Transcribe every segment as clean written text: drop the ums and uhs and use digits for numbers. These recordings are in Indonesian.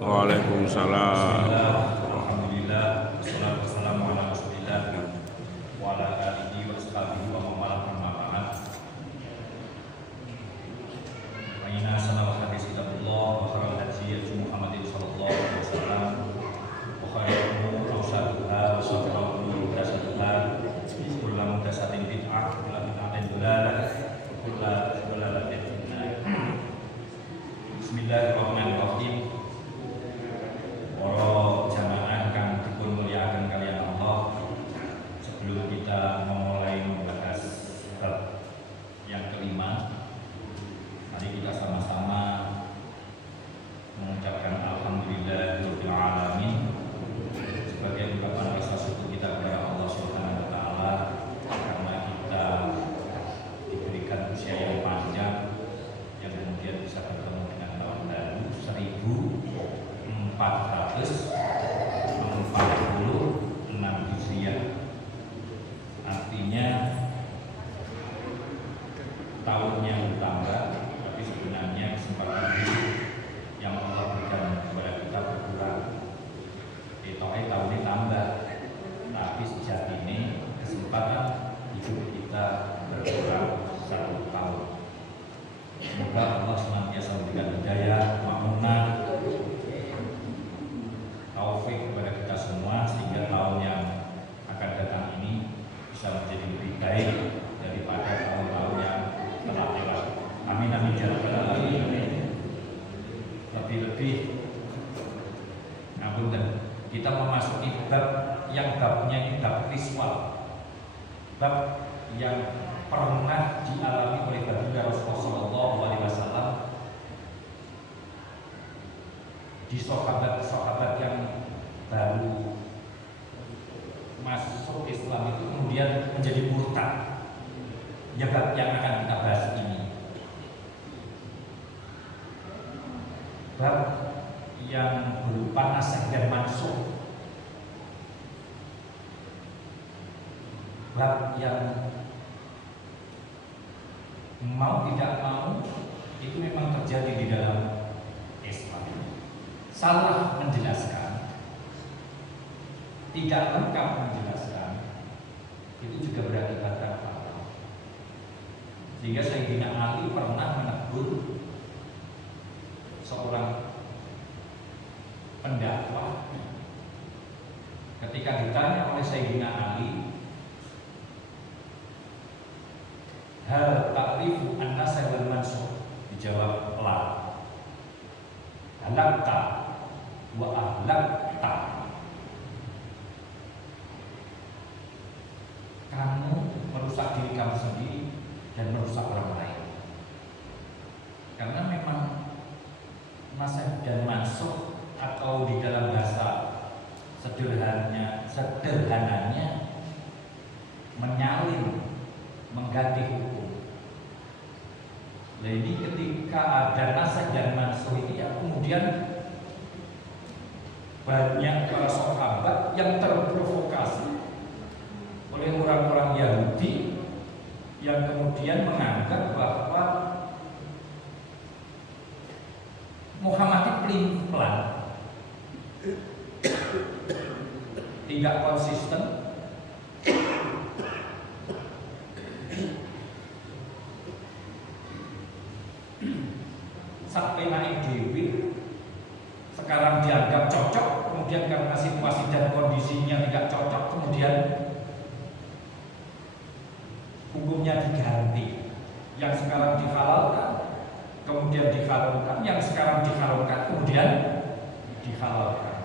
Waalaikumsalam. Alhamdulillah, wassalatu wassalamu ala Rasulillah wa ala alihi wa sahbihi wa man wala amma ba'd. Wa inna sallallahu hadis kitabullah wa khairal hadi Muhammadin sallallahu alaihi wasallam wa khairul umuri awsatuha wa sharrul umuri muhdatsatuha kullu muhdatsatin bid'ah wa kullu bid'atin dhalalah wa kullu dhalalatin finnar. Bismillahirrahmanirrahim. Para jamaah kang dipun mulyakaken kaliyan Allah, sebelum kita memulai membahas bab yang kelima, mari kita sama-sama mengucapkan alhamdulillahirabbil alamin sebagai ungkapan rasa syukur kita kepada Allah Subhanahu wa taala karena kita diberikan usia yang panjang yang kemudian bisa bertemu dengan tahun baru 1446 Hijriah. Artinya tahunnya bertambah, tapi sebenarnya kesempatan hidup yang Allah berikan kepada kita berkurang. Tahunnya tambah, tapi sejak ini kesempatan hidup kita berkurang 1 tahun. Semoga Allah senantiasa memberikan hidayah, ma'unah, taufik kepada kita semua sehingga tahun yang akan datang ini bisa menjadi lebih baik daripada tahun-tahun yang telah lewat. Amin amin ya rabbal alamin. Lebih-lebih, ngapunten, kita memasuki bab yang babnya ini bab ritual, bab yang pernah dialami oleh baginda Rasulullah Shallallahu Alaihi Wasallam di sahabat-sahabat yang baru masuk Islam itu kemudian menjadi murtad. Ya, bab yang akan kita bahas ini, bab yang berupa nasikh dan mansukh, bab yang mau tidak mau itu memang terjadi di dalam Islam. Salah menjelaskan, tidak lengkap menjelaskan, itu juga berakibat fatal. Sehingga Sayyidina Ali pernah menegur seorang pendakwah ketika ditanya oleh Sayyidina Ali, hal ta'rifu an-nasikh wal mansukh? Dijawab la. Halakta wa ahlakta. Kamu merusak diri kamu sendiri dan merusak orang lain. Karena memang nasikh dan mansukh atau di dalam bahasa sederhananya menyalin, mengganti hukum. Nah, ini ketika ada nasikh dan mansukh ini ya kemudian banyak para sahabat yang terprovokasi oleh orang-orang Yahudi yang kemudian menganggap bahwa Muhammad itu pelin-pelan, tidak konsisten, sampai naik dewi, sekarang dianggap cocok, kemudian karena situasi dan kondisinya tidak cocok, kemudian hukumnya diganti. Yang sekarang dihalalkan, kemudian diharamkan, yang sekarang diharamkan, kemudian dihalalkan.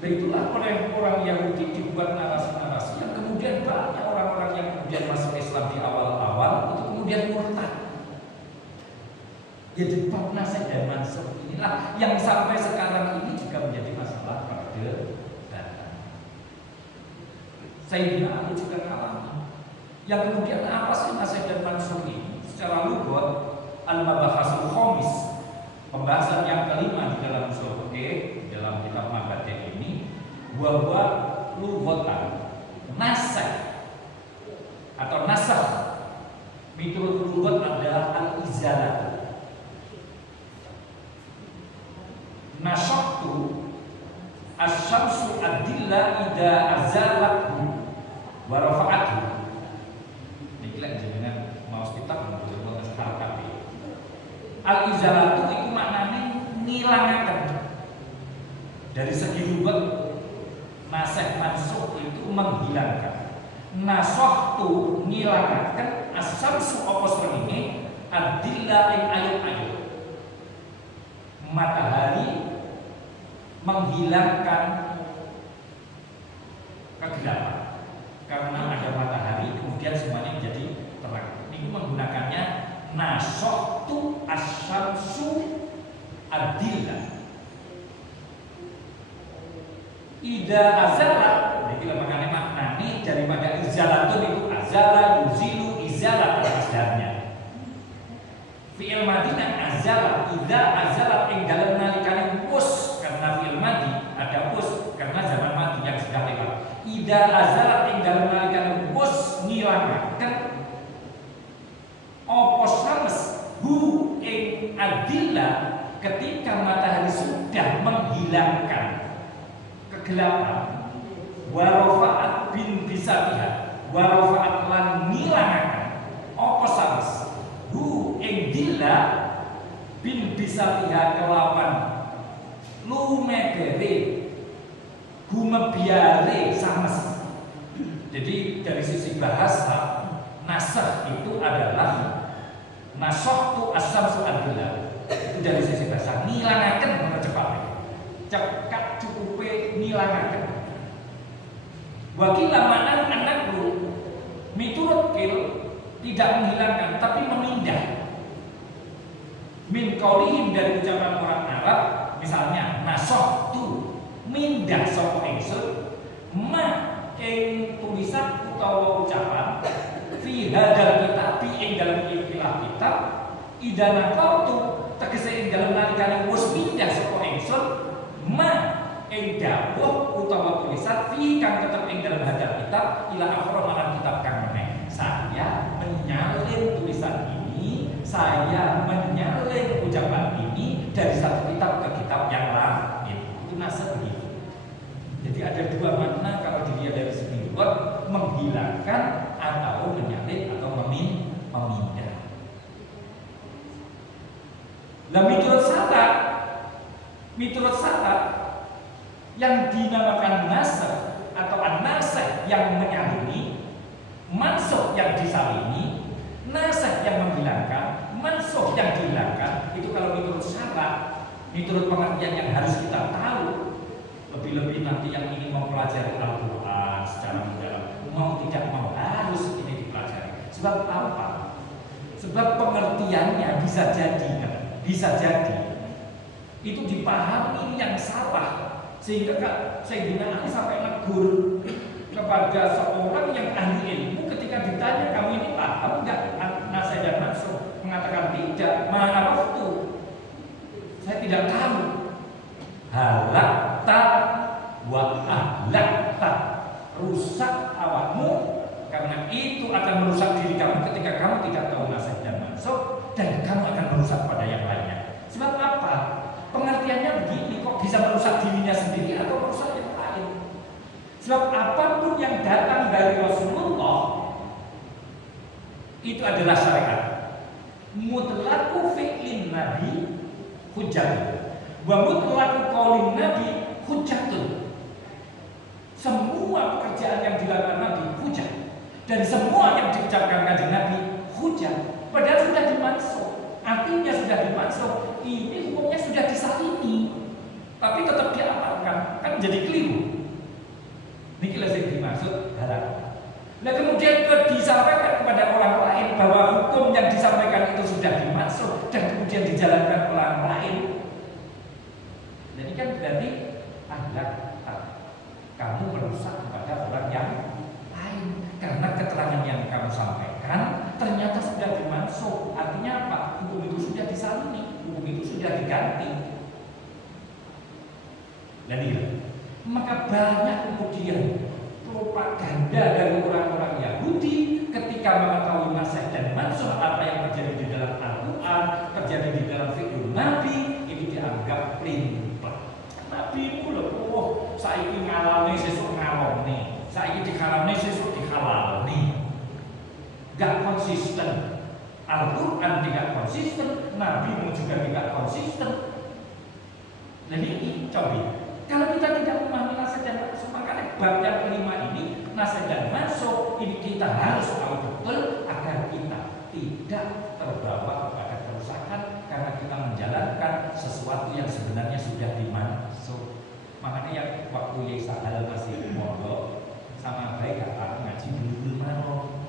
Dan itulah oleh orang Yahudi dibuat narasi-narasi yang kemudian banyak orang-orang yang kemudian masuk Islam di awal-awal itu kemudian murtad. Jadi bab nasikh dan mansukh inilah yang sampai sekarang ini juga menjadi masalah perdebatan. Sayyidina Ali juga alami. Yang kemudian apa sih nasikh dan mansukh ini? Secara lughat, al-mabahasul khamis, pembahasan yang kelima di dalam ushul fiqh, dalam kitab Mabadi' ini, bahwa lughatan nasikh atau nasakh menurut lughat adalah al-izalah. Nasakh nasohtu asyamsu adilla ida azalathu wa rafa'athu. Niki lek jenengan maos kitab mboten wonten hal-hal. Al-izalatu itu maknane ngilangaken. Dari segi lugat nasih mansukh itu menghilangkan. Nasohtu ngilangaken asyamsu apa srengenge adilla ing ayat-ayat. Matahari menghilangkan kegelapan karena ada matahari kemudian semuanya menjadi terang. Ini menggunakannya nasohtu asyamsu adillah ida azalat. Jadi maknanya maknani daripada izalatun itu azala yuzilu izalat asdarnya. Fi'il madina azalat ida azalat ing dalem nalikane us karena fi'il madi ada us karena zaman madi yang sudah lewat. Ida azalat ing dalem nalikane us ngilangaken apa sanes hu ing adillah ketika matahari sudah menghilangkan kegelapan warofa'at bin bisatiha warofa'at lan ngilangaken apa sanes hu ing dilla bin bisatiha kelawan lumebere gumebiare sanes. Jadi dari sisi bahasa nasakh itu adalah nasohtu asyamsu adillah. Itu dari sisi bahasa ngilangaken mencepat. Cekak cukupe ngilangaken. Wakila manan anakku miturut kil tidak menghilangkan tapi memindah. Min qaulihim dari ucapan orang Arab misalnya nasohtu mindah sapa ingsun ma ing tulisan utawa ucapan fi hadal kitab ing dalam ikilah kitab idana qautu tegese ing dalam nalikane wis mindah sapa ingsun ma ing dawuh utawa tulisan fi kang tetep ing dalam hadal kitab ila akhir malam kitab kang meneh. Saya menyalin tulisan ini, saya menyalin ucapan ini dari satu kitab ke kitab yang lain. Itu nasab begitu. Jadi ada dua makna kalau dilihat dari segi lugat, menghilangkan atau menyalin atau memindah. Lah miturut syarat yang dinamakan nasab atau an-nasab yang menyalini, mansukh yang disalini, nasab yang menghilangkan, mansukh yang dihilangkan. Itu kalau miturut syarat, miturut pengertian yang harus kita tahu. Lebih-lebih nanti yang ingin mempelajari Al-Quran secara mendalam, mau tidak mau harus ini dipelajari. Sebab apa? Sebab pengertiannya bisa jadi itu dipahami yang salah, sehingga Sayyidina Ali sampai negur kepada seorang yang ahli ilmu ketika ditanya, kamu ini paham enggak nasih dan mansukh? Mengatakan tidak, ma'araftu, saya tidak tahu. Halakta wa ahlakta, rusak awakmu karena itu akan merusak diri kamu ketika kamu tidak tahu nasih dan mansukh, dan kamu akan merusak pada yang lainnya. Sebab apa? Pengertiannya begini, kok bisa merusak dirinya sendiri atau merusak yang lain? Sebab apapun yang datang dari Rasulullah itu adalah syariat. Mutlaku fi'lin nabi hujjatun wa mutlaku qaulin nabi hujjatun. Semua pekerjaan yang dilakukan Nabi hujjah, dan semua yang diucapkan kanjeng Nabi hujjah. Padahal sudah dimansukh. Artinya sudah dimansukh, ini hukumnya sudah disalini, tapi tetap diamalkan, kan jadi keliru. Ini yang dimaksud halal. Nah kemudian disampaikan kepada orang lain bahwa hukum yang disampaikan itu sudah dimansukh dan kemudian dijalankan oleh orang lain. Jadi kan berarti ahlak kamu merusak kepada orang yang lain karena keterangan yang kamu sampaikan ternyata sudah dimansukh. Artinya apa? Hukum itu sudah disalini, hukum itu sudah diganti. Dan maka banyak kemudian propaganda dari orang-orang Yahudi ketika mengetahui nasih dan mansukh apa yang terjadi di dalam Al-Quran, terjadi di dalam fiqh Nabi, itu dianggap plimpah. nabimu lho. Oh, saiki ngalalne sesuk ngalone. Saiki dihalalne sesuk dihalalne. Gak konsisten. Al-Quran tidak konsisten, nabimu juga tidak konsisten. Dan ini coba. Kalau kita tidak memahami nasihat dan maksud, makanya bab yang kelima ini nasihat dan maksud ini kita harus tahu betul agar kita tidak terbawa kepada kerusakan karena kita menjalankan sesuatu yang sebenarnya sudah dimaksud. Makanya yang waktu Yesahal masih mondok sama baik kata ngaji dulu marom.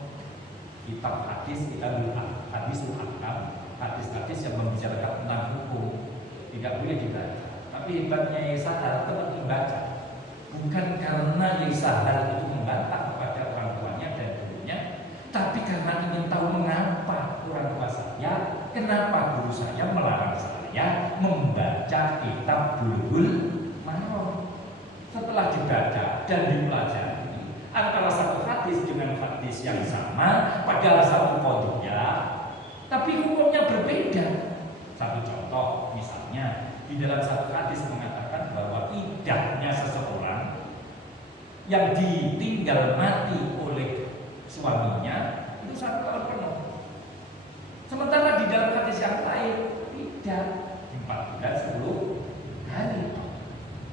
Kitab hadis kita hadisul ahkam, hadis-hadis yang membicarakan tentang hukum tidak boleh dibaca. Tapi hebatnya Yesahal tetap dibaca, bukan karena Yesahal itu membantah kepada orang tuanya dan gurunya, tapi karena ingin tahu mengapa orang tua saya, kenapa guru saya melarang saya membaca kitab Bulughul Maram. Setelah dibaca dan dipelajari antara satu hadis dengan hadis yang sama, padahal satu qadhiyah, tapi hukumnya berbeda. Satu contoh, misalnya di dalam satu hadis mengatakan bahwa idahnya seseorang yang ditinggal mati oleh suaminya itu 1 tahun penuh. Sementara di dalam hadis yang lain tidak, 4 bulan 10 hari.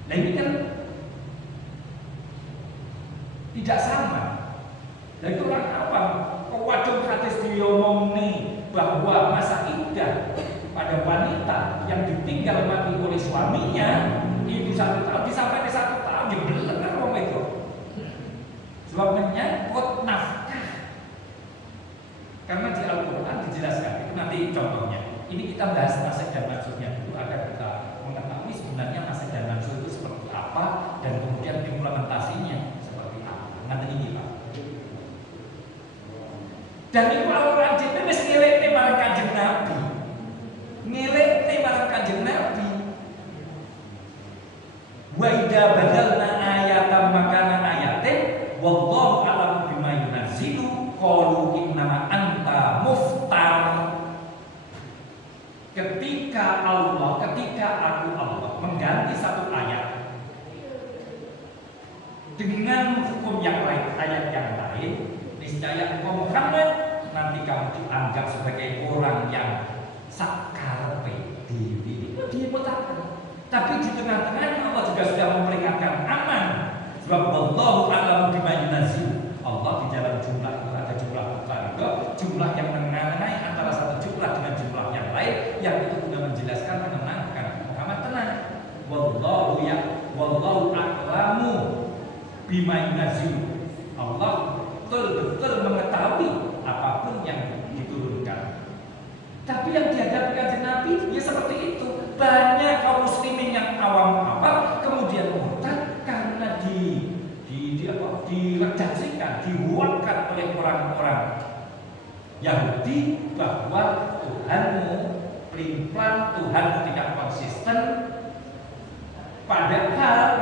Nah ini kan tidak sama. Dan itu orang awam. Kok waduh hadis diomong nih bahwa masa iddah pada wanita yang ditinggal mati oleh suaminya itu 1 tahun disampai 1 tahun ya bener kan wong itu. Sebab menyangkut nafkah. Karena di Al-Quran dijelaskan itu nanti contohnya. Ini kita bahas nasihat dan maksudnya dulu agar kita mengetahui sebenarnya nasihat dan maksud itu seperti apa dan kemudian implementasinya. Nanti ini Pak. Dan itu Al-Quran itu wis ngelekne marang Kanjeng Nabi. Ngelekne marang Kanjeng Nabi. Wa idza badalna ayatan makana ayatin wallahu a'lamu bima yunazzilu qalu innama anta muftar. Ketika aku Allah mengganti satu ayat dengan hukum yang lain, ayat yang lain, niscaya engkau Muhammad nanti kamu dianggap sebagai orang yang sakarpe diri dimutakan. Tapi di tengah-tengahnya Allah juga sudah memperingatkan aman. Sebab wallahu a'lamu bima yunazzilu. Allah di dalam jumlah itu ada jumlah mubalaghah, jumlah yang menengahi antara satu jumlah dengan jumlah yang lain, yang itu sudah menjelaskan menenangkan Muhammad tenang. Wallahu a'lamu bima yunazzilu. Allah betul-betul mengetahui apapun yang diturunkan. Tapi yang dihadapi Kanjeng Nabi ya seperti itu. Banyak kaum muslimin yang awam apa kemudian murtad karena diredaksikan, dibuangkan oleh orang-orang Yahudi bahwa Tuhanmu pelin-pelan, Tuhanmu tidak konsisten. Padahal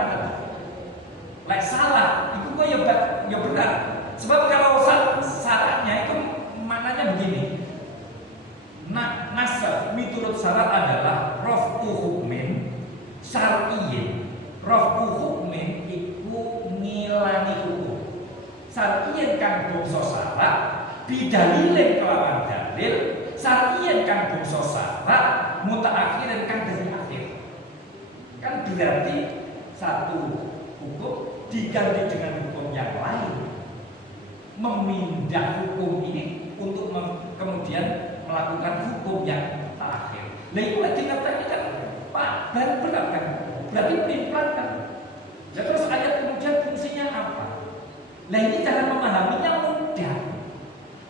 lek salah itu kok ya benar. Sebab kalau syaratnya itu maknanya begini. Nasab menurut syarat adalah raf'u hukmin syar'iyyin. Raf'u hukmin iku ngilani hukum. Syar'iyyin kang bangsa syarat bidalilin kelawan dalil, syar'iyyin kang bangsa syarat mutaakhirin kang dari akhir. Kan berarti satu hukum diganti dengan hukum yang lain, memindah hukum ini untuk kemudian melakukan hukum yang terakhir. Nah itu lagi katanya kan Pak dan benar kan, berarti pelan kan. Ya terus ayat kemudian fungsinya apa? Nah ini cara memahaminya mudah.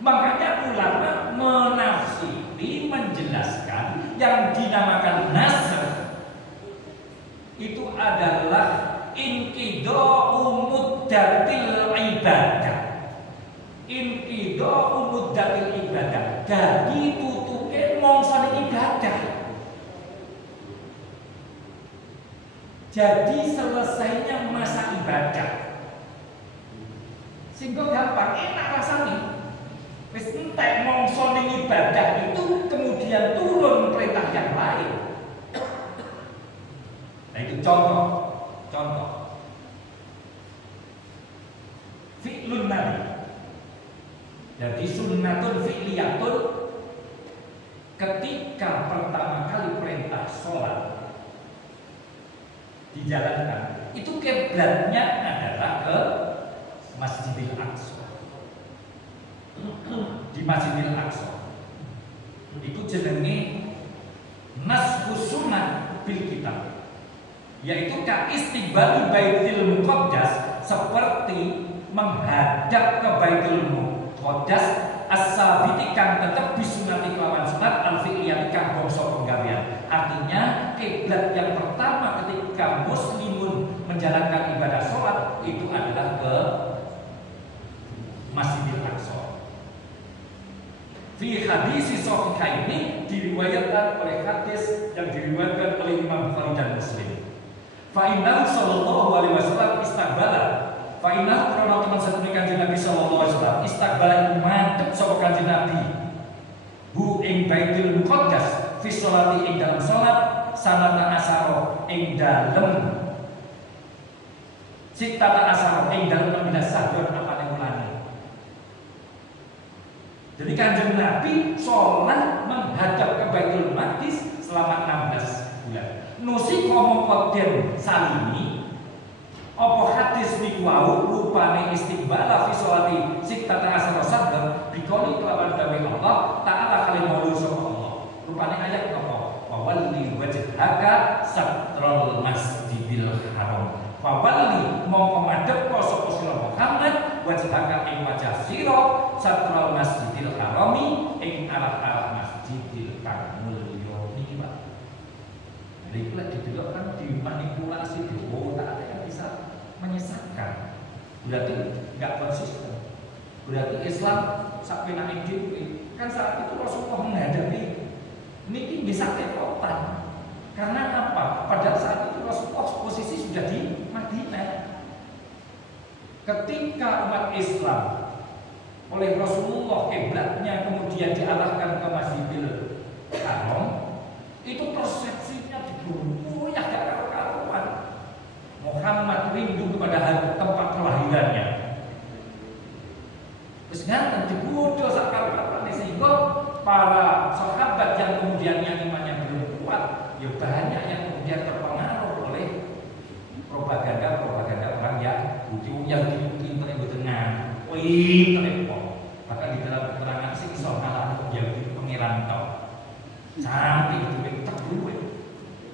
Makanya ulama menafsiri, menjelaskan yang dinamakan nasr itu adalah inqida'u muddatil ibadah. Inqida'u muddatil ibadah. Jadi tutuke mongso ibadah. Jadi selesainya masa ibadah. Sehingga gampang, enak rasanya. Wis entek mongso ibadah itu kemudian turun perintah yang lain. Nah itu contoh. Contoh, fi'lun nabi. Jadi sunnatun fi'liyatun, ketika pertama kali perintah sholat dijalankan, itu kiblatnya adalah ke Masjidil Aqsa. Di Masjidil Aqsa itu jenenge nasbus sunnah bil kitab, yaitu ka istiqbal Baitul Muqaddas, seperti menghadap ke Baitul Muqaddas as-sabiti kang tetep bisunati kelawan sunat al-fi'liyah kang bangsa penggawean. Artinya kiblat yang pertama ketika muslimun menjalankan ibadah sholat itu adalah ke Masjidil Aqsa. Fi hadis sahih ini diriwayatkan oleh hadis yang diriwayatkan oleh Imam Bukhari dan Muslim. Fa inna sallallahu alaihi wasallam istaqbala. Fa inna karena teman satune Kanjeng Nabi sallallahu alaihi wasallam istaqbala madhep sapa Kanjeng Nabi. Bu ing Baitul Muqaddas fi sholati ing dalam salat sanata asaro ing dalem sittata asaro ing dalem 16 sahdon apane mulane. Jadi Kanjeng Nabi sholat menghadap ke Baitul Maqdis selama 16 bulan. Nusi ngomong kodem salimi, apa hadis niku wau rupane istiqbala fi sholati sittata asara sadr bikoli kelawan dawe Allah taala kalimah sapa Allah. Rupane ayat apa? Wa walli wajhaka satrul masjidil haram. Wa walli mongko madhep sapa sira Muhammad wajhaka ing wajah sira satrul masjidil harami ing arah-arah masjidil kang mulya niki Pak. Jadi kalau didelok kan dimanipulasi dhewe tak ada yang bisa menyesatkan. Berarti enggak konsisten. Berarti Islam sak penake dhewe. Kan saat itu Rasulullah menghadapi niki bisa kepotan. Karena apa? Pada saat itu Rasulullah posisi sudah di Madinah. Ketika umat Islam oleh Rasulullah kiblatnya kemudian diarahkan ke Masjidil Haram, itu persepsinya digoyah gak karuan. Muhammad rindu kepada tempat kelahirannya. Terus ngaten dibodoh sakal-kalan sehingga para sahabat yang kemudian imannya belum kuat, ya banyak yang kemudian terpengaruh oleh propaganda orang yang pinter yang betengan, repot. Bahkan di dalam keterangan sih iso ngalah yang pengiran tau. Cantik duwe tak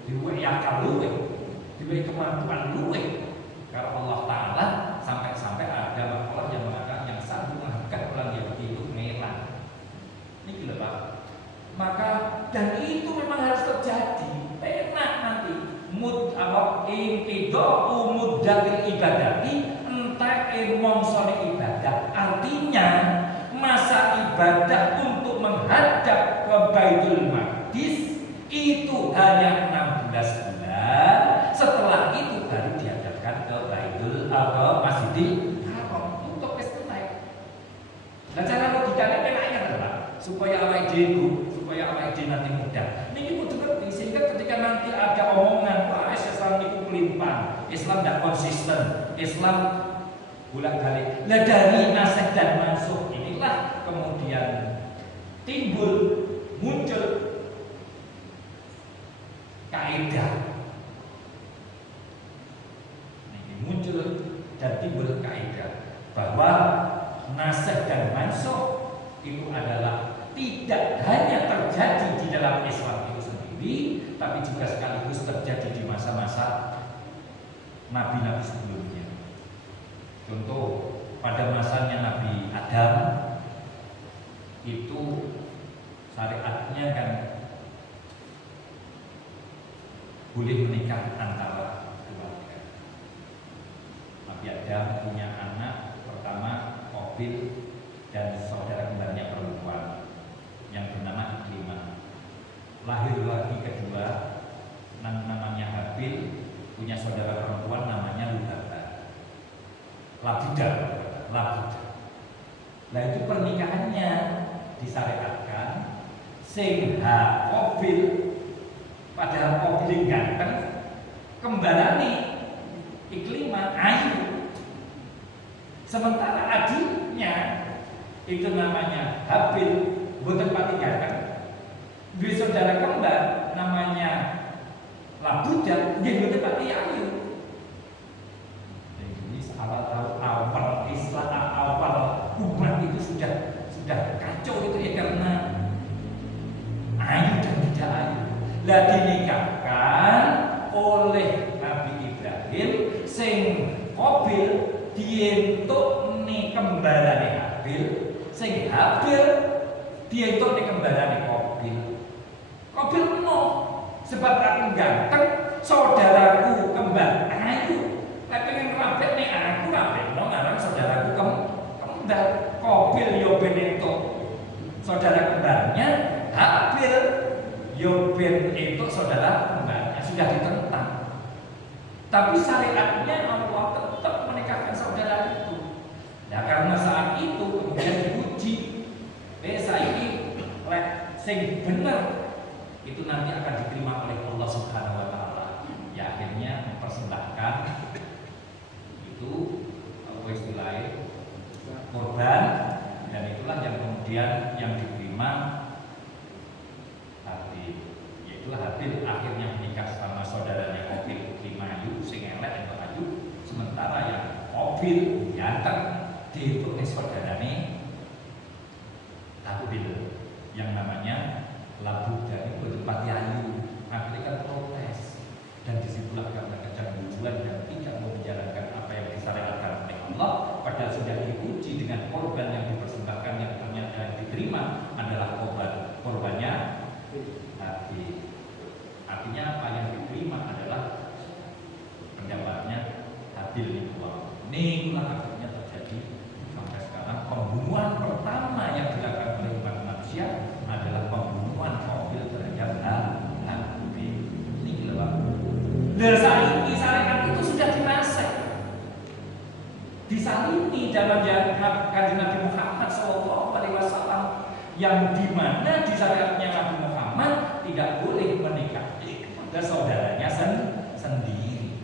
duwe akal duwe kemampuan luwe. Karena Allah Taala sampai ada makalah yang mengatakan yang sanggup mengangkat orang Yahudi itu merah. Ini gila Pak. Maka dan itu memang harus terjadi. Enak nanti mud apa inqidau muddatil ibadati entek mongsone ibadah. Artinya masa ibadah untuk menghadap ke Baitul Maqdis itu hanya 16 bulan. Setelah itu baru dihadapkan ke Masjidil Haram untuk kestunai. Nah cara logikanya penanya adalah supaya awake dhewe nanti mudah. Niki kudu ngerti sehingga ketika nanti ada omongan wah Islam niku pelimpang, Islam tidak konsisten, Islam bolak-balik. Nah dari nasih dan mansuh inilah kemudian muncul kaidah. Muncul dan timbul kaidah bahwa nasih dan mansuh itu adalah tidak hanya terjadi di dalam Islam itu sendiri, tapi juga sekaligus terjadi di masa-masa nabi-nabi sebelumnya. Contoh pada masanya Nabi Adam itu syariatnya kan boleh menikah antara keluarga. Nabi Adam punya anak pertama Qabil dan saudara kembarnya perempuan yang bernama Ikrimah. Lahir lagi kedua namanya Habil, punya saudara perempuan namanya Lubaba. Labuda. Nah itu pernikahannya disyariatkan sehingga Qabil padahal Qabil ganteng kembarani Iklimah ayu. Sementara adiknya itu namanya Habil, boten pati ganteng. Dua saudara kembar namanya Labuja, nggih boten pati ayu. Jadi awal Islam, awal umat itu sudah kacau itu ya, karena ayu dan tidak ayu. Lah dinikahkan oleh Nabi Ibrahim sing Qabil dientuk ni kembarane Habil, sing Habil dientuk ni kembarane Qabil. Qabil no sebab aku ganteng, saudaraku kembar ayu. Lek pengen rabek nek aku rabek no ngarang saudaraku kembar. Qabil yo ben entuk saudara kembarnya, Habil yo ben entuk saudara kembarnya, sudah ditentang. Tapi syariatnya Allah tetap menikahkan saudara itu. Nah karena saat itu kemudian diuji. Saiki lek sing bener itu nanti akan diterima oleh Allah Subhanahu wa taala. Ya akhirnya mempersembahkan itu istilahnya korban, dan itulah yang kemudian yang diterima Habil. Yaitulah Habil akhirnya menikah sama saudaranya Qabil Kimayu sing elek entuk ayu, sementara yang Qabil ganteng dihitung saudarane Habil yang namanya Labuja itu tempat ayu. Akhirnya kan protes, dan disitulah karena kecemburuan dan tidak mau menjalankan apa yang disyariatkan oleh Allah, padahal sudah diuji dengan korban yang dipersembahkan yang ternyata diterima adalah korbannya Habil. Artinya apa yang diterima adalah pendapatnya Habil itu. Inilah akhirnya terjadi sampai sekarang pembunuhan pertama yang dilakukan oleh umat manusia adalah pembunuhan Qabil terhadap Habil. Ini gila banget. Dan syariat itu sudah dirasai, disalini dalam kanjeng Nabi Muhammad SAW, yang dimana di syariatnya Nabi Muhammad tidak boleh menikahi kepada saudaranya sendiri.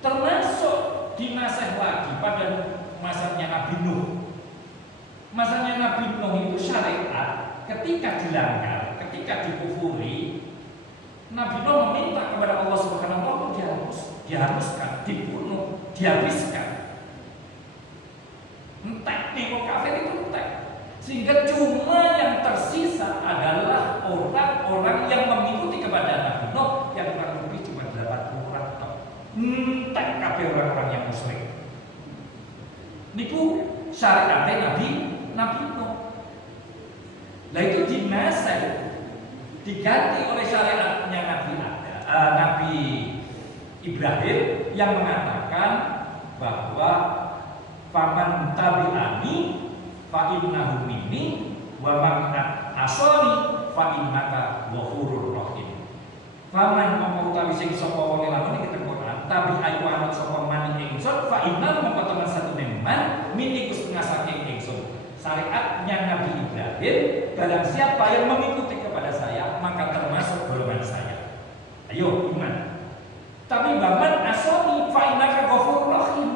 Termasuk dinasih lagi pada masanya Nabi Nuh. Masanya Nabi Nuh itu syariat ketika dilanggar, ketika dikufuri, Nabi Nuh meminta kepada Allah Subhanahu wa taala diharuskan, dibunuh, dihabiskan. Entek nih, kok kafir itu entek. Sehingga cuma yang tersisa adalah orang-orang yang mengikuti kepada Nabi Nuh, yang kurang lebih cuma 80 orang. Entek kabeh orang-orang yang musyrik. Niku syariatnya Nabi Nuh. Lah itu dinasih, diganti oleh syariatnya Nabi Ibrahim yang mengatakan bahwa faman tabi'ani fa innahu minni wa man asani fa innaka ghafurur rahim. Faman mongko utawi sing sapa wong lamun iki Quran tabi ayu anut sapa man ingsun fa innahu mongko temen satu neman minni kus ngasake ingsun. Syariatnya Nabi Ibrahim, barang siapa yang mengikuti kepada saya maka termasuk golongan saya. Ayo iman. Tapi baman asoni fa innaka ghafurur rahim.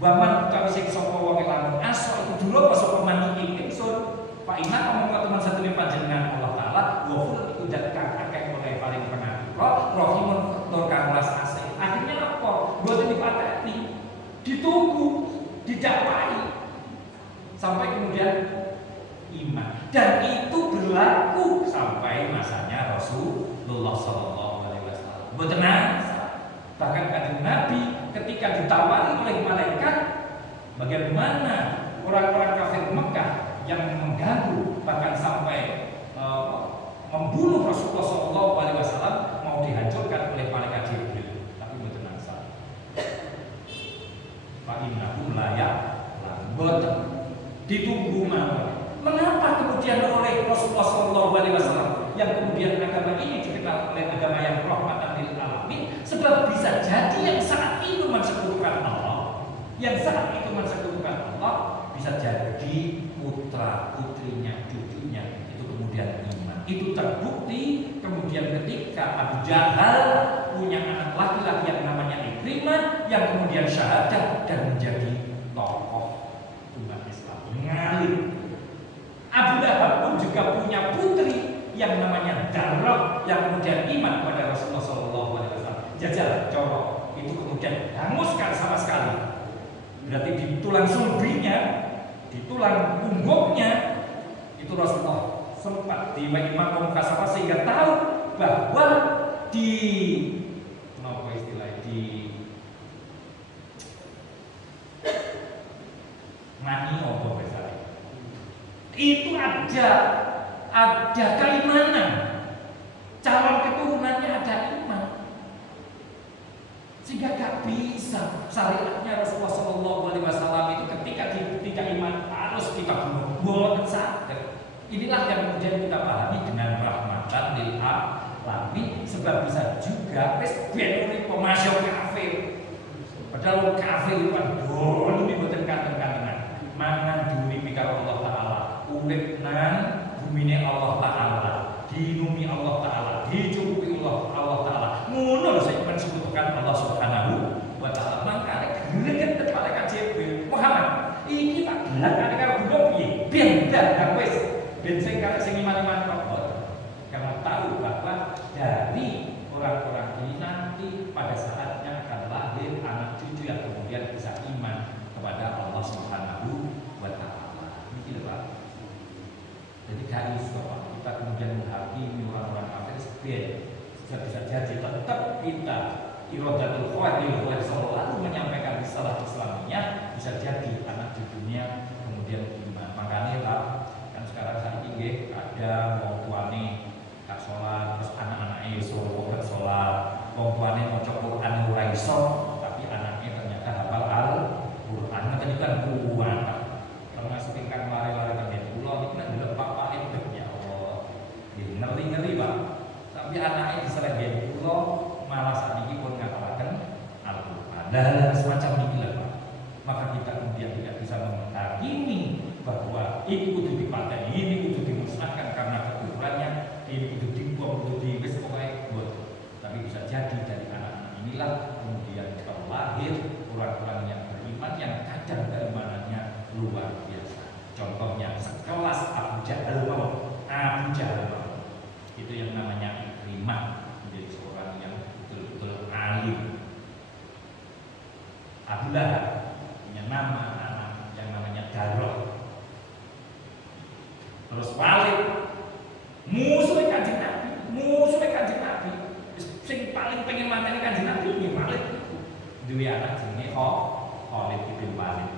Baman utawi sing sapa wong lamun aso itu dulu pas sapa mani ingsun fa innaka mongko teman satu panjenengan Allah taala ghafur itu zat kang akeh oleh paling pengapura rahimun tur kang welas asih. Akhirnya apa? Mboten dipateni, ditunggu, dicapai sampai kemudian iman, dan itu berlaku sampai masanya Rasulullah SAW. Benar, bahkan kanjeng Nabi ketika ditawari oleh malaikat bagaimana orang-orang kafir Mekah yang mengganggu bahkan sampai membunuh Rasulullah SAW mau dihancurkan oleh malaikat Jibril, tapi benar salah. Pak Innahum layak boten ditunggu mana? Mengapa kemudian oleh Rasulullah SAW yang kemudian agama ini dikenal oleh agama yang rahmatan lil alamin? Sebab bisa jadi yang saat itu mensekutukan Allah, yang saat itu mensekutukan Allah, bisa jadi putra putrinya, cucunya itu kemudian iman. Itu terbukti kemudian ketika Abu Jahal punya anak laki-laki yang namanya yang kemudian syahadah dan menjadi tokoh umat Islam, ngalim. Abu Lahab pun juga punya putri yang namanya Darrah yang kemudian iman kepada Rasulullah SAW. Jajal, corok, itu kemudian hanguskan sama sekali. Berarti di tulang sulbinya, di tulang punggungnya itu Rasulullah sempat diimam mukasafah sehingga tahu bahwa di apa istilahnya di mani apa misalnya itu ada keimanan, calon keturunannya ada iman, sehingga gak bisa syariatnya Rasulullah SAW itu ketika iman harus kita bunuh sadar. Inilah yang kemudian kita pahami dengan rahmatan lil alamin, sebab bisa juga wis ben urip masya kafir. Padahal kafir itu kan dulu mboten kanten-kantenan. Mangan diuripi karo Allah Taala, urip nang bumine Allah Taala, dinumi Allah Taala, dicukupi Allah Taala. Ngono lho sing disebutkan Allah Subhanahu wa taala. Mangkane greget kepala Jibril, Muhammad, iki tak gelar karo gula piye? Ben dak wis ben sing iman-iman kok. Karena tahu bahwa dari orang-orang ini nanti pada saatnya akan lahir anak cucu yang kemudian bisa iman kepada Allah Subhanahu wa taala. Ini Pak. Jadi gak iso kita kemudian menghakimi orang-orang kafir sebenarnya bisa jadi tetap kita iradatul khawatir selalu menyampaikan risalah Islamiyah, bisa jadi anak cucunya kemudian iman. Makanya Pak, kan sekarang saat ini ada wong tuane gak sholat, terus anak-anaknya iso gak sholat, wong tuane maca Quran ora iso, tapi anaknya ternyata hafal Al-Quran. Nanti kan kuat, termasuk tingkat lari-lari terjadi pulau itu kan dulu Pak itu ya Allah, ngeri-ngeri Pak. Tapi anaknya diserang dia pulau malah saat ini pun ngapalakan Al-Quran. Dan semacam inilah Pak. Maka kita kemudian tidak bisa menghakimi bahwa ini kudu dipateni, ini kudu dimusnahkan karena kekufurannya, ini kudu dibuang, kudu diwis pokoknya buat. Tapi bisa jadi dari anak-anak inilah kemudian terlahir orang-orang yang beriman yang kadang keimanannya luar biasa. Contohnya sekelas Abu Jahal itu yang namanya Ikrimah, menjadi seorang yang betul-betul alim. Abu Lahab punya nama anak yang namanya Darrah. Terus Walid musuhnya Kanjeng Nabi, sing paling pengen mateni Kanjeng Nabi ini Walid. Dua anak jenenge Khalid bin Walid,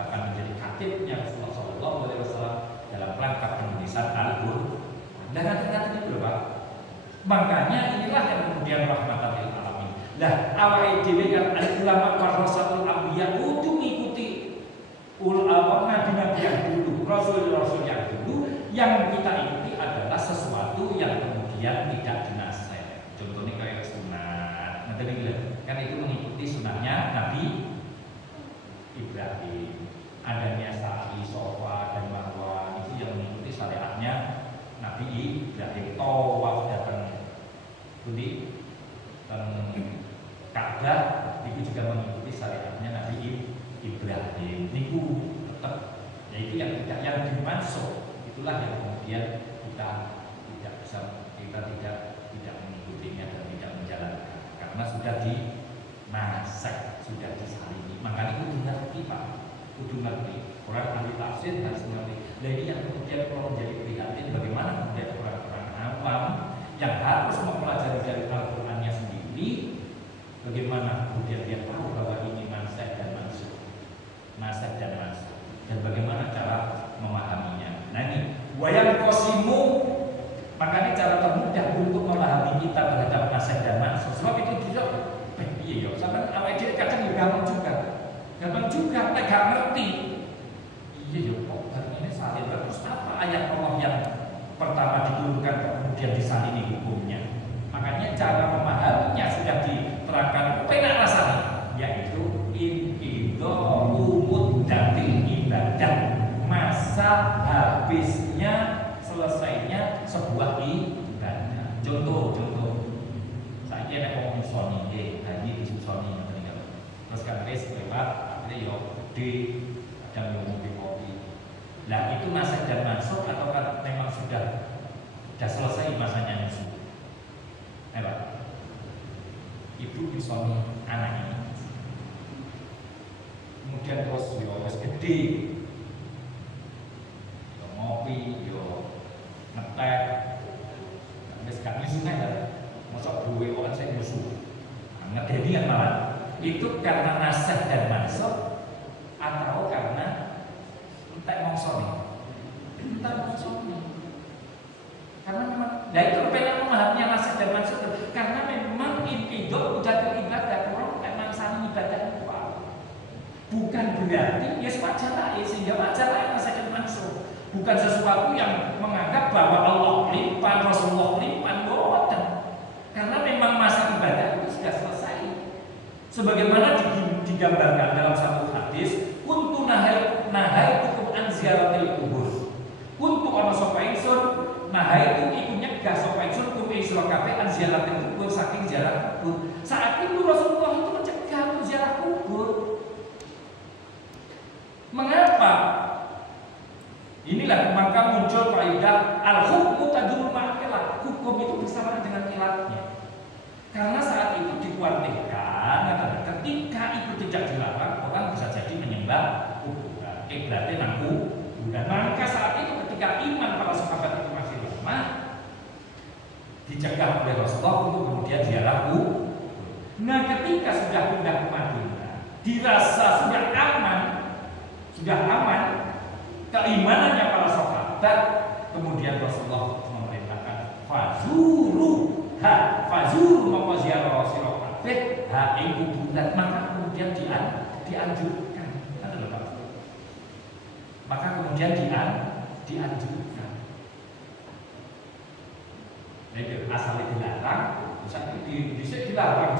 bahkan menjadi khatibnya Rasulullah SAW dalam rangka penulisan Al-Qur'an. Dan hati-hati itu Pak. Makanya inilah yang kemudian rahmatan lil alamin. Lah awake dhewe kan ulama warasatul anbiya kudu ngikuti nabi-nabi yang dulu, rasul-rasul yang dulu. Yang kita ikuti adalah sesuatu yang kemudian tidak dinasih. Contohnya kayak sunat. Kan itu mengikuti sunahnya Nabi Ibrahim. Adanya sa'i, sofa dan marwah itu yang mengikuti syariatnya Nabi Ibrahim. Tawaf datang budi dan Ka'bah itu juga mengikuti syariatnya Nabi Ibrahim. Niku tetap yaitu yang dimaksud. Itulah yang kemudian kita tidak mengikutinya dan tidak menjalankan karena sudah dimasak, sudah disalini. Makanya kudu ngerti Pak, kudu ngerti. Orang ahli tafsir harus ngerti. Dan ini yang kemudian perlu menjadi prihatin bagaimana kemudian orang-orang awam yang harus mempelajari dari Al-Qurannya sendiri, bagaimana kemudian dia tahu bahwa ini mansah dan mansuk, dan bagaimana cara memahaminya. Nah ini wayang kosimu, makanya cara termudah untuk memahami kita terhadap mansah dan mansuk. Sebab itu tidak iya, sampai awal dia kadang gampang juga, nggak ngerti. Iya ya, kok ini salin terus apa ayat Allah yang pertama diturunkan kemudian disalini hukumnya. Makanya cara memahaminya sudah diterangkan penak rasanya, yaitu umud datil ibadah, masa habisnya selesainya sebuah ibadah. Contoh saya kira ngomong soni haji di soni teruskan wis lewat akhirnya yo gede kadang yo ngombe kopi. Nah itu nasih dan mansukh atau kan memang sudah selesai masanya nyusu? Pak, ibu nyusoni anak ini, kemudian terus yo wis gede, yo ngopi, yo ngetek, wis gak nyusu kan? Mosok duwe kok sing nyusu. Ngedenian malah itu karena nasih dan mansukh atau karena entek mongsone. Entek mongsone. Karena memang ya itu pengen memahaminya nasih dan mansukh karena memang intido udah teribadah orang kayak mangsani ibadah itu bukan berarti ya wajar lah sehingga wajar lah nasih dan mansukh bukan sesuatu yang menganggap bahwa Allah limpan, Rasulullah limpan, boten. Karena memang masa ibadah itu sudah selesai. Sebagaimana digambarkan dalam satu hadis, kuntu nahaytukum an ziyaratil qubur. Kuntu ana sapa ingsun nahaytu iku nyegah sapa ingsun kum isra kabeh an ziyaratil qubur saking ziarah kubur. Saat itu Rasulullah itu mencegah ziarah kubur. Mengapa? Inilah maka muncul kaidah al-hukmu tadullu ma'al. Hukum itu bersamaan dengan ilatnya. Karena saat itu dikuatkan, ketika itu tidak dilarang, orang bisa jadi menyembah kuburan. Berarti nangku. Dan maka saat itu ketika iman para sahabat itu masih lemah, dicegah oleh Rasulullah untuk kemudian ziarah kubur. Nah, ketika sudah pindah ke Madinah, dirasa sudah aman keimanannya para sahabat, kemudian Rasulullah memerintahkan fazuru maka ziarah sira kabeh ing kuburan, maka kemudian dianjurkan. Maka kemudian dianjurkan. Jadi asalnya dilarang, bisa dilarang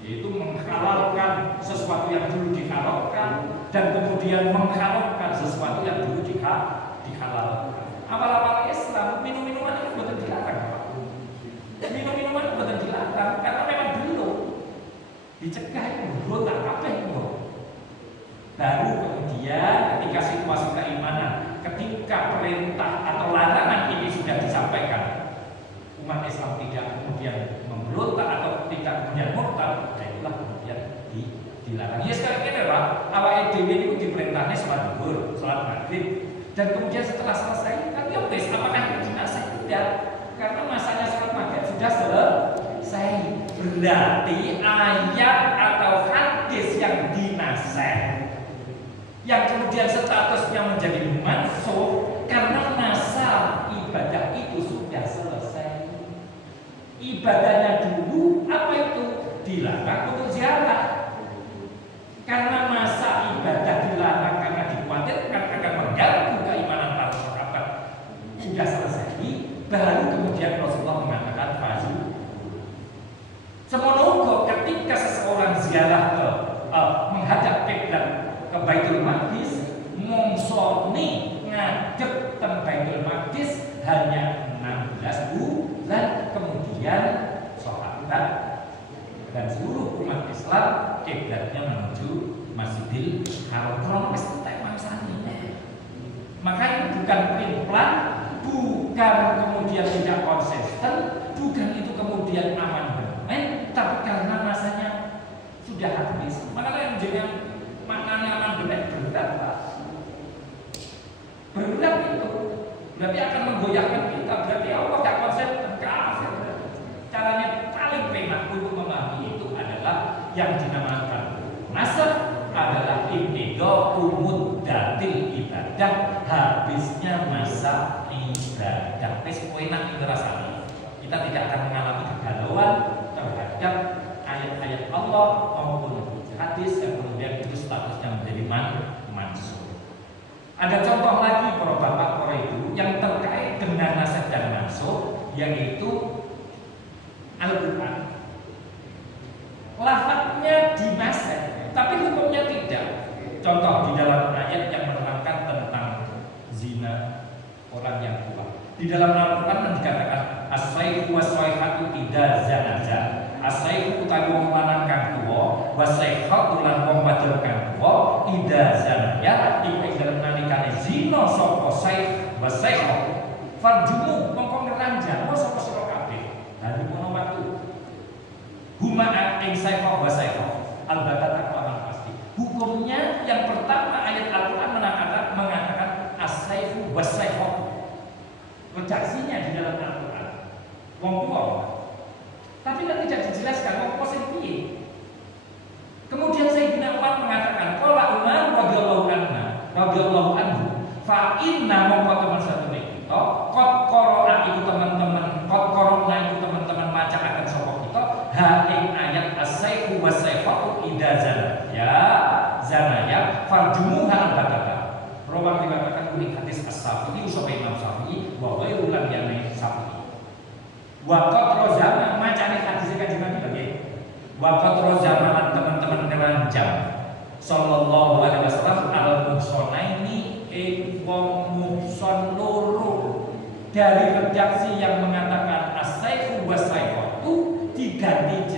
yaitu menghalalkan sesuatu yang dulu dihalalkan dan kemudian menghalalkan sesuatu yang dulu dihalalkan. Awal-awal Islam minum-minuman itu betul dilarang. Minum-minuman betul dilarang karena memang dulu dicegah itu berontak kabeh itu. Baru kemudian ketika situasi keimanan, ketika perintah atau larangan ini sudah disampaikan, umat Islam tidak kemudian memberontak atau tidak kemudian murtad, nah itulah kemudian dilarang. Ya sekarang ini Pak, awal EDW itu diperintahnya sholat zuhur, sholat maghrib, dan kemudian setelah selesai kan ya wis apakah itu dinasih? Tidak, karena masanya sholat maghrib sudah selesai. Berarti ayat atau hadis yang dinasih yang kemudian statusnya menjadi mansukh karena masa ibadah itu sudah selesai. Ibadahnya dulu apa itu? Dilarang untuk ziarah. Karena masa ibadah dilarang karena dikhawatirkan akan mengganggu keimanan para sahabat sudah selesai, baru kemudian Rasulullah mengatakan fazil. Semono ketika seseorang ziarah menghadap kiblat ke Baitul Maqdis, mongsoni ngadep ke Baitul Maqdis hanya 16 bulan, kemudian sahabat dan seluruh umat Islam kiblatnya menuju Masjidil Haram. Wis entek mangsane. Maka itu bukan plan, bukan kemudian tidak konsisten, bukan itu kemudian aman-aman, tapi karena masanya sudah habis. Makanya yang menjadi maknanya aman-aman berat, Pak. Berat itu berarti akan menggoyahkan kita, berarti Allah gak konsisten, kafir. Caranya paling penak untuk memahami itu adalah yang dinamakan nasab adalah intido muddatil ibadah, habisnya masa ibadah. Wis enak itu rasanya. Kita tidak akan mengalami kegalauan terhadap ayat-ayat Allah maupun hadis yang kemudian itu statusnya menjadi mansukh. Ada contoh lagi para bapak para ibu yang terkait dengan nasab dan mansukh, yaitu Al-Quran. Lafadznya dinasih, tapi hukumnya tidak. Contoh di dalam ayat yang menerangkan tentang zina orang yang tua. Di dalam Al-Quran dikatakan as-sayyidu was-sayyihatu idza zanaza. As-sayyidu utawi wong lanang kang tuwa wasaihatu lan wong wadon kang tuwa ida zanaya iku ing dalem nalikane zina sapa saih wasaihatu farjumu mongko ngeranjang sapa sira kabeh. Lan kono waktu huma ing saihah wasaihah al-batata kelawan pasti. Hukumnya yang pertama ayat Al-Qur'an mengatakan as-saifu wasaihah. Redaksinya di dalam Al-Qur'an wong tuwa. Tapi tidak dijelaskan wong tuwa sing piye. Kemudian Sayyidina Umar mengatakan, qala Umar radhiyallahu anhu, fa inna mongko teman satu kita, qad qara'a iku teman-teman, qad qara'na iku teman-teman maca akan sapa kita, ha ing ayat as-saifu was-saifatu idza zanaya farjumuha al-batata. Rawi dikatakan ini hadis as-Syafi'i sapa Imam Syafi'i wa ghairu lam yana Syafi'i. Wa qad rozama macane hadis Kanjeng Nabi bagian wa qad rozama teman-teman keranjang sallallahu alaihi wasallam al-muhsanaini wong muhson loro. Dari redaksi yang mengatakan as-saifu was-saifatu diganti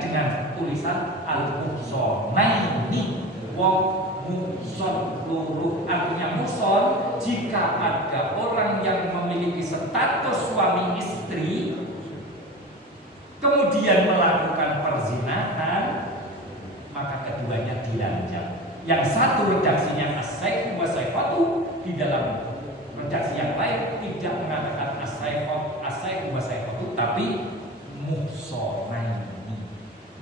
dengan tulisan al-muhsanaini wong muhson loro. Artinya muhson jika ada orang yang memiliki status suami istri kemudian melakukan perzinahan, maka keduanya dilanjang. Yang satu redaksinya as-saifu was-saifatu, di dalam redaksi yang lain tidak mengatakan as-saifu was-saifatu, tapi muhsanaini.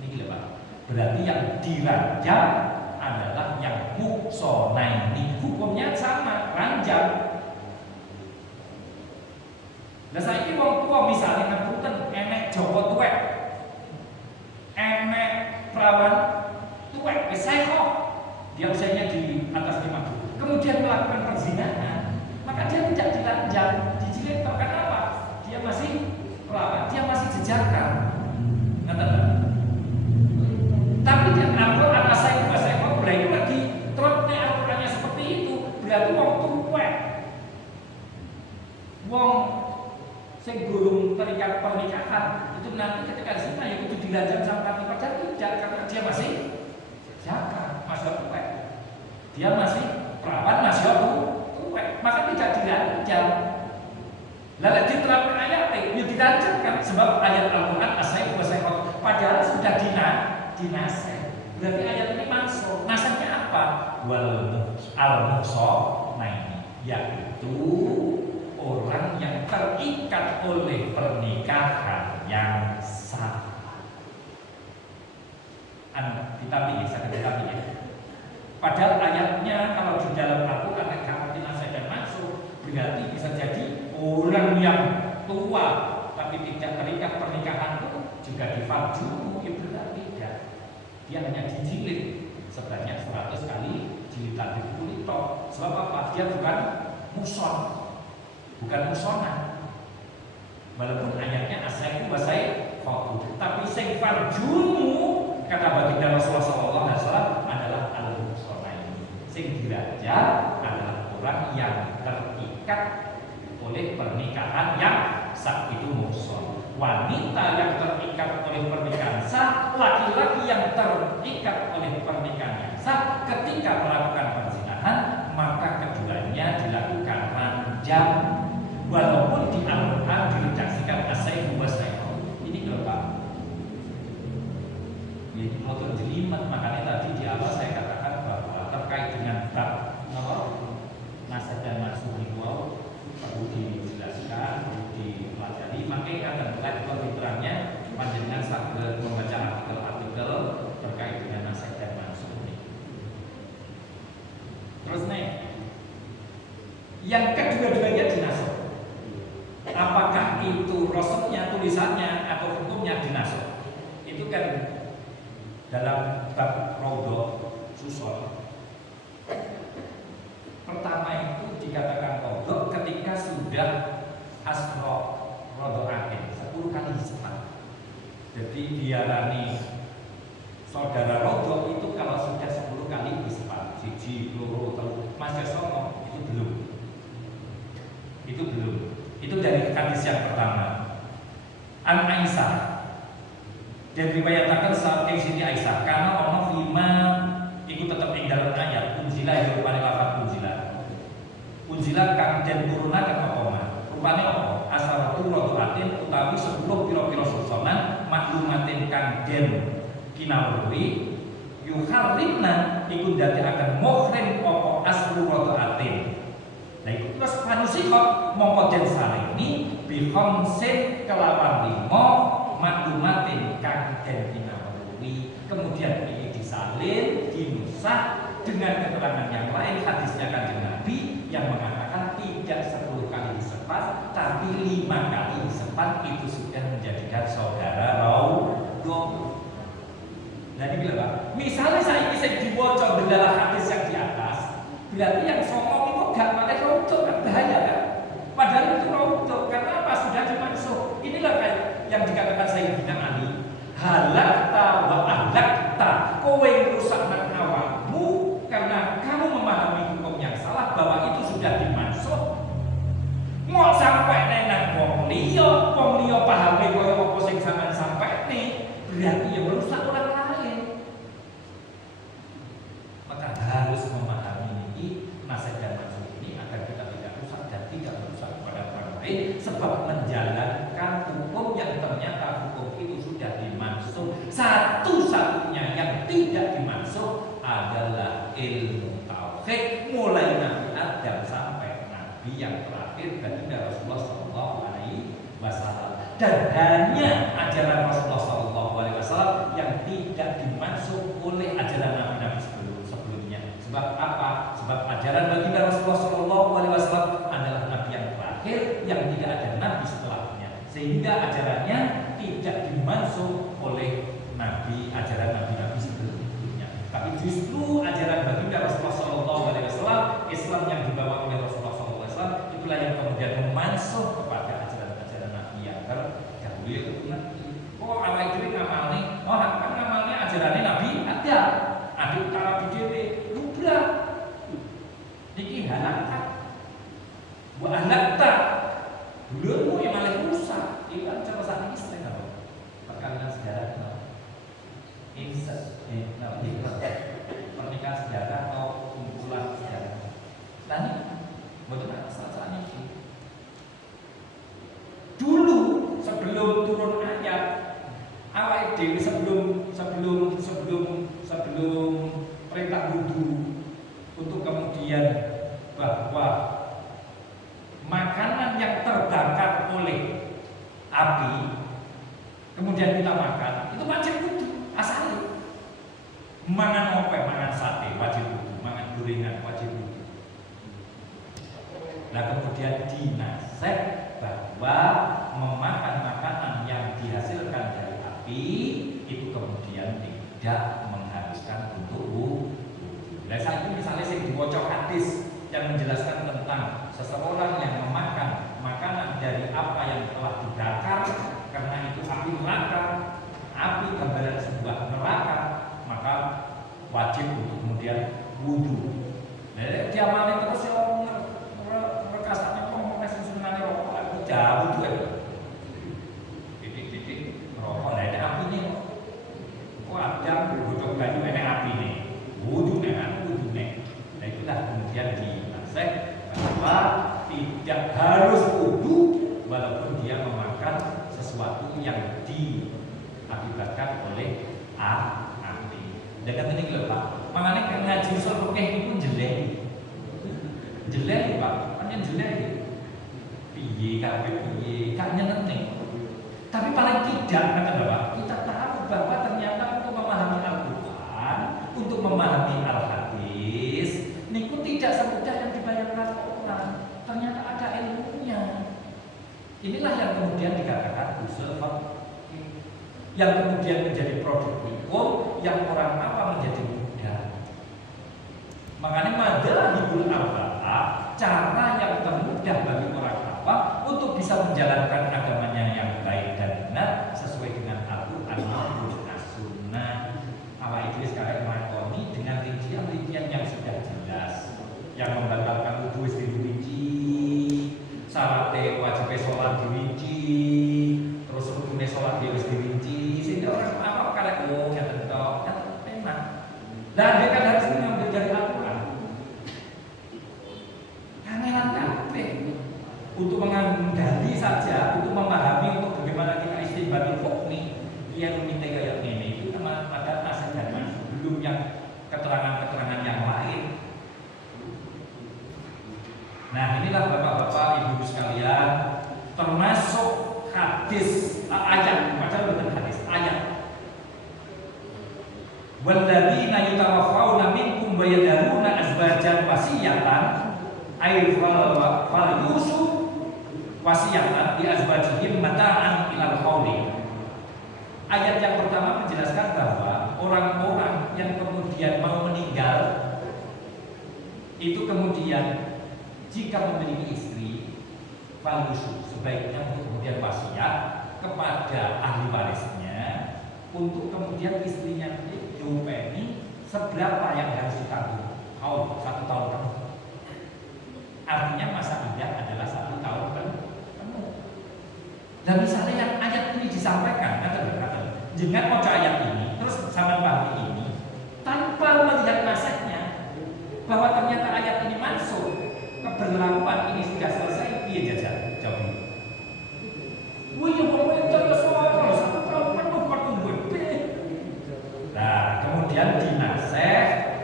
Ini gila Pak. Berarti yang diranjang adalah yang muhsanaini. Hukumnya sama, ranjang. Nah saiki wong tuwa misalnya ngapunten enek Jawa tuwek. Enek perawan tuwek wis saeho. Dia usianya di atas 50. Kemudian melakukan perzinahan, maka dia tidak dilanjang, dijilid. Kenapa? Dia masih perawan, dia masih jejakan. Ngerti? Tapi dia Al-Qur'an as-saifu was-saifatu berarti lagi trotnya Al-Qur'annya seperti itu. Berarti wong tuwek. Wong sing gurung terikat pernikahan itu nanti ketika zina ya itu dilanjang sampai padahal tidak, karena dia masih jaka, masih tuwek. Dia masih perawan, masih tuwek, maka tidak dilanjang. Lalu diterapkan ayat itu dilanjangkan sebab ayat Al-Qur'an as-saifu was-saifatu padahal sudah dinasih. Berarti ayat ini mansukh. Nasihnya apa? Wal al-muhsanaini, yaitu orang yang terikat oleh pernikahan yang sah. Ditapi ya. Padahal ayatnya kalau di dalam Al-Qur'an agak dinasih dan mansukh, berarti bisa jadi orang yang tua tapi tidak terikat pernikahan itu juga difarju, ya berarti tidak. Dia hanya dijilid sebanyak 100 kali jilidan di kulit tok. Sebab apa? Dia bukan muson, bukan musonah. Walaupun ayatnya as-saifu was-saifatu, tapi sing farjumu kata baginda Rasulullah sallallahu alaihi wasallam adalah al-muhsanaini. Sing dirajam adalah orang yang terikat oleh pernikahan yang sah, itu muhson. Wanita yang terikat oleh pernikahan sah, laki-laki yang terikat oleh pernikahan yang sah ketika melakukan perzinahan, maka keduanya dilakukan ranjam. Walaupun di Al-Qur'an diredaksikan as-saifu was-saifatu. Ini kalau Pak, ini motor jelimet. Makanya tadi di awal saya katakan bahwa terkait dengan bab nomor nasab dan mansukh itu perlu dijelaskan, perlu dipelajari. Makanya akan level literanya panjenengan saged membaca artikel-artikel terkait dengan nasab dan mansukh ini. Terus nih, yang kedua-duanya dinasukh. Apakah itu rasulnya, tulisannya, atau hukumnya dinasukh? Itu kan dalam bab Raudhah Susul. Pertama itu dikatakan Raudhah ketika sudah asra Raudhah 10 kali hisab. Jadi diarani saudara Raudhah itu kalau sudah 10 kali hisab, 1, 2, 3, masih sono, itu belum. Itu dari hadis yang pertama. An Aisyah Dan riwayataken saking Siti Aisyah karena ono fima iku tetep ing dalem ayat unzila ya rupane lafaz unzila kang den turunaken apa mah rupane apa asaratu radaatin utawi 10 pira-pira susunan maklumatin kang den kinawruhi yuharrimna iku ndadekaken muhrim apa asru radaatin. Nah iku terus manusia mongko den saleni bi khamsin kelawan 5 maklumatin kang den kinawruhi, kemudian ini disalin, dinusah dengan keterangan yang lain hadisnya Kanjeng Nabi yang mengatakan tidak 10 kali disepat tapi 5 kali disepat itu sudah menjadikan saudara raudhah. Nah ini bilang Pak, misalnya saya bisa diwaca dalam hadis yang di atas, berarti yang songong itu gak malah raudhah, kan bahaya kan? Padahal itu raudhah karena apa? Sudah dimansuh. Inilah kayak yang dikatakan Sayyidina Ali, halakta wa ahlakta, kowe rusak nang awakmu karena kamu memahami hukum yang salah bahwa itu sudah dimansuh. Mau sampai nang wong liya pahami koyo apa sing sampean sampaine, berarti ya merusak orang lain. Maka harus memahami ini nasihat dan maksud ini agar kita tidak rusak dan tidak merusak kepada orang lain, sebab menjalankan hukum yang ternyata hukum itu sudah dimansuh. Satu-satunya yang tidak dimansuh adalah ilmu tauhid, mulai Nabi Adam sampai Nabi yang terakhir baginda Rasulullah Sallallahu Alaihi Wasallam. Dan hanya ajaran Rasulullah Sallallahu Alaihi Wasallam yang tidak dimansuh oleh ajaran Nabi-Nabi sebelumnya. Sebab apa? Sebab ajaran baginda Rasulullah Sallallahu Alaihi Wasallam adalah Nabi yang terakhir yang tidak ada Nabi setelahnya, sehingga ajarannya tidak dimansuh oleh Nabi, ajaran Nabi-Nabi sebelumnya. Tapi justru ajaran baginda Rasulullah Sallallahu Alaihi Wasallam, Islam yang dibawa oleh Rasulullah Sallallahu Alaihi Wasallam, itulah yang kemudian memansuh kepada ajaran-ajaran Nabi yang terdahulu itu Nabi. Oh, awal itu ngamalnya, oh kan ngamalnya ajarannya Nabi ada, utara BDW, lubrah. Niki halakta, wa halakta, dulu yang malah rusak. Itu kan cara saat ini sering apa? Perkawinan sejarah itu pernikahan sejarah atau kumpulan sejarah. Tanya, bagaimana saat ini? Dulu sebelum turun ayat, awal dewi sebelum perintah wudu untuk kemudian bahwa makanan yang terbakar oleh api kemudian kita makan itu wajib wudu asalnya. Mangan opo, mangan sate wajib wudu, mangan gorengan wajib wudu. Nah kemudian dinasih bahwa memakan makanan yang dihasilkan dari api itu kemudian tidak mengharuskan untuk wudu. Nah saat ini misalnya saya dibaca hadis yang menjelaskan tentang seseorang yang memakan makanan dari apa yang telah dibakar karena itu api neraka, api gambaran sebuah neraka, maka wajib untuk kemudian wudu. Nah, dia malah terus yang merekasannya ngomong nasi sunane rokok aku jauh tuh ya. Titik-titik rokok ada api nih. Kok ada butuh baju ada api nih. Wudu nih, wudu nih. Nah itulah kemudian dinasih bahwa tidak harus wudu walaupun dia memakan sesuatu yang diakibatkan oleh api. Dekat ini lho Pak. Makanya kan ngaji usul fikih itu jelek. Jelek Pak, pancen jelek. Piye kabeh piye, gak nyeneng. Tapi paling tidak kata Bapak, kita tahu bahwa ternyata untuk memahami Al-Qur'an, untuk memahami Al-Hadis, niku tidak semudah yang dibayangkan orang. Ternyata ada ilmunya. Inilah yang kemudian dikatakan usul fikih, yang kemudian menjadi produk hukum yang orang apa menjadi mudah. Makanya madzhabul arba'ah, cara yang termudah bagi orang apa untuk bisa menjalankan agamanya yang baik dan benar sesuai dengan Al-Qur'an maupun As-Sunnah. Awal itu sekarang melakoni dengan rincian-rincian yang sudah jelas, yang membatalkan wudu wis dirinci, syaratnya wajib sholat dirinci, terus rukunnya sholat wis dirinci, sehingga orang oh ya tentu memang. Dan dia kan harus mengambil dari Al-Quran. Kangenan kabeh untuk menggali saja, untuk memahami untuk bagaimana kita istinbatul hukmi, dia meminta kayak ini itu sama ada asal dan mansuh, belum yang keterangan-keterangan yang lain. Nah inilah bapak-bapak ibu-ibu sekalian, termasuk hadis ayat, padahal bukan hadis ayat. Walladzina yutawaffawna minkum wa yadharuna azwajan wasiyatan ay falyusu wasiyatan di azwajihim mata'an ilal hauli. Ayat yang pertama menjelaskan bahwa orang-orang yang kemudian mau meninggal itu kemudian jika memiliki istri, falyusu sebaiknya untuk kemudian wasiat kepada ahli warisnya untuk kemudian istrinya diupeni seberapa yang harus ditanggung. 1 tahun penuh. Artinya masa idah adalah 1 tahun penuh. Dan misalnya yang ayat ini disampaikan, jangan baca ayat ini terus sama pahami ini tanpa melihat nasibnya bahwa ternyata ayat ini masuk keberlakuan ini sudah selesai, iya jajah jawab. Wih, pemerintah ya soal 1 tahun penuh pertumbuhan. Nah, kemudian dinasih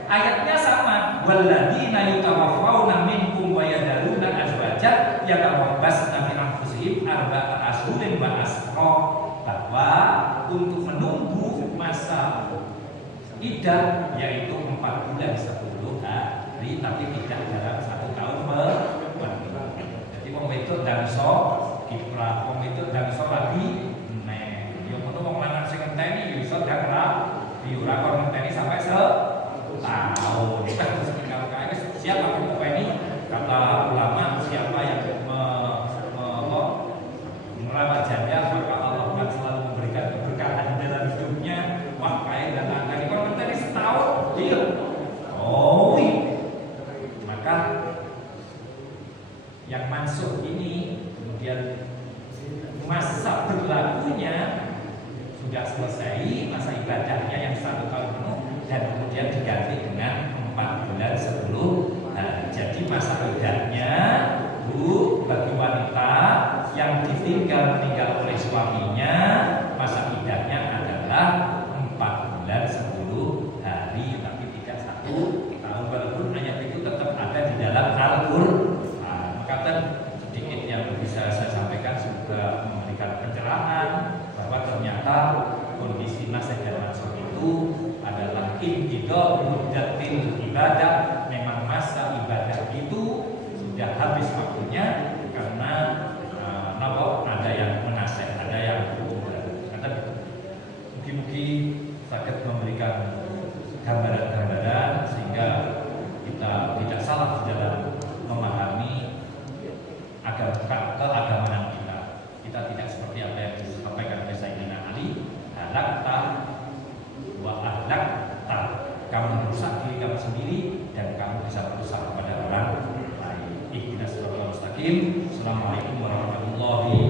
ayatnya sama. Walladzina yutawaffawna minkum wa yadharuna azwajan yatawaffasna bi anfusihim arba'ata ashhurin wa asra, bahwa untuk menunggu masa iddah yaitu 4 bulan 10 hari, tapi tidak dalam 1 tahun penuh. Jadi wong wedok dangso kiprah, wong wedok dangso lagi nek yo ngono wong lanang sing ngenteni yo iso dak ra ora kok ngenteni sampai setahun. Kita harus meninggal kae siapa yang ini kata ulama, siapa yang merawat janda maka Allah akan selalu memberikan keberkahan dalam hidupnya. Wah kaya dan angka ini kalau ngenteni setahun iya. Oh maka yang masuk ini kemudian masa berlakunya sudah selesai, masa ibadahnya yang 1 tahun penuh dan kemudian diganti dengan 4 bulan 10 hari. Jadi masa idahnya bu bagi wanita yang ditinggal meninggal oleh suaminya, masa idahnya adalah 4 bulan 10 hari, tapi tidak 1 tahun, walaupun ayat itu tetap ada di dalam Al-Quran. Maka sedikit yang bisa saya sampaikan juga memberikan pencerahan bahwa ternyata kondisi nasib dan mansur itu adalah inqidha muddatil ibadah. Memang masa ibadah itu sudah habis waktunya karena ada yang menasih, ada yang kata mungkin sakit memberikan gambaran-gambaran sehingga kita tidak salah di dalam memahami keagamaan kita. Kita tidak seperti apa yang disampaikan oleh Sayyidina Ali, halakta wa ahlakta, kamu merusak diri kamu sendiri dan kamu bisa merusak kepada orang lain. Ihdinas siratal mustaqim. Assalamualaikum warahmatullahi